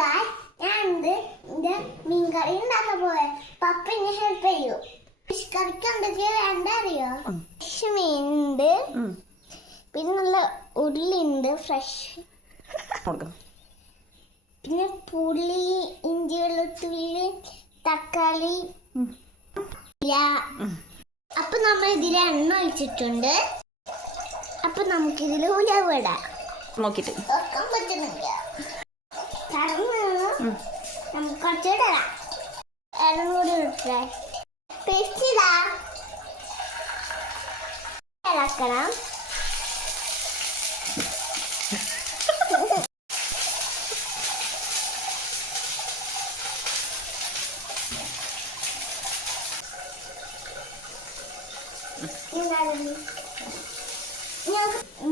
ഞാൻ മീൻകറി ഉണ്ടാക്കാൻ പോയെ. പപ്പ എന്നെ ഹെൽപ്പ് ചെയ്യൂ. ഫിഷ് കറിക്ക് എന്തൊക്കെയാ വേണ്ട അറിയോ? ഫിഷ് മീനുണ്ട്, പിന്നെ നല്ല ഉള്ളിയുണ്ട് ഫ്രഷ്, പിന്നെ പുളി, ഇഞ്ചി, വെളുത്തുള്ളി, തക്കാളി. അപ്പൊ നമ്മൾ ഇതിൽ എണ്ണ ഒഴിച്ചിട്ടുണ്ട്. അപ്പൊ നമുക്കിതിൽ ഉലവ ഇടാം. നോക്കിട്ട് വെക്കാൻ പറ്റുന്നില്ല. നമുക്ക് കുറച്ചുകൂടെ ഇടാം. എല്ലാം കൂടി ഇട്ടേ പേസ്റ്റ് ഇടാം. ഇളക്കണം.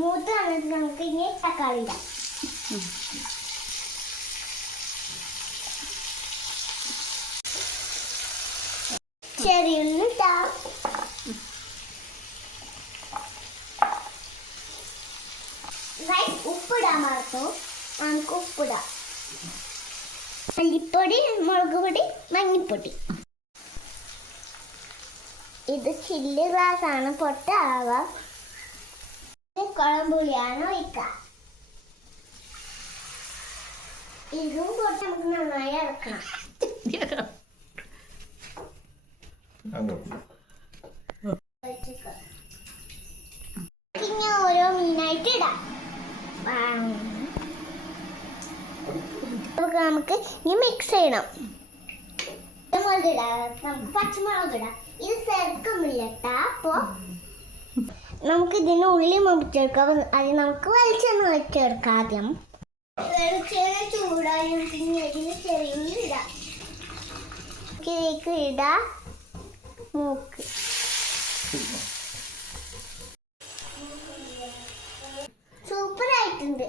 മൂത്ത് വന്നിട്ട് നമുക്ക് ഇനി തക്കാളി ഇടാം. ചെറിയ ഉള്ളി ഇടാം. ഉപ്പിടാൻ മറന്നു. നമുക്ക് ഉപ്പിടാം. മല്ലിപ്പൊടി, മുളക് പൊടി, മഞ്ഞൾപ്പൊടി. ഇത് ചില്ലി ഗ്ലാസ് ആണ്, പൊട്ടാവാം. കുഴമ്പുളിയാണ് ഒഴിക്കുക. ഇതും പൊട്ട് നമുക്ക് നന്നായി ഇറക്കണം. ഇനി ഓരോ മീനായിട്ട് ഇടാം. നമുക്ക് ഇനി മിക്സ് ചെയ്യണം. മുളക് ഇടാം, നമുക്ക് പച്ചമുളക് ഇടാം. ഇത് ചേർക്കുന്നില്ല കേട്ടാ. അപ്പോ നമുക്ക് ഇതിന് ഉള്ളി മുറിച്ചെടുക്കാം. അത് നമുക്ക് വെളിച്ചെണ്ണ വെച്ചെടുക്കാം. ആദ്യം വെളിച്ചെണ്ണ ചൂടായി പിന്നെ ഇതിന് ചെറിയ ഉള്ളി ഇടാം. ഇതിലേക്ക് ഇടാം മൂക്ക്. സൂപ്പർ ആയിട്ടുണ്ട്.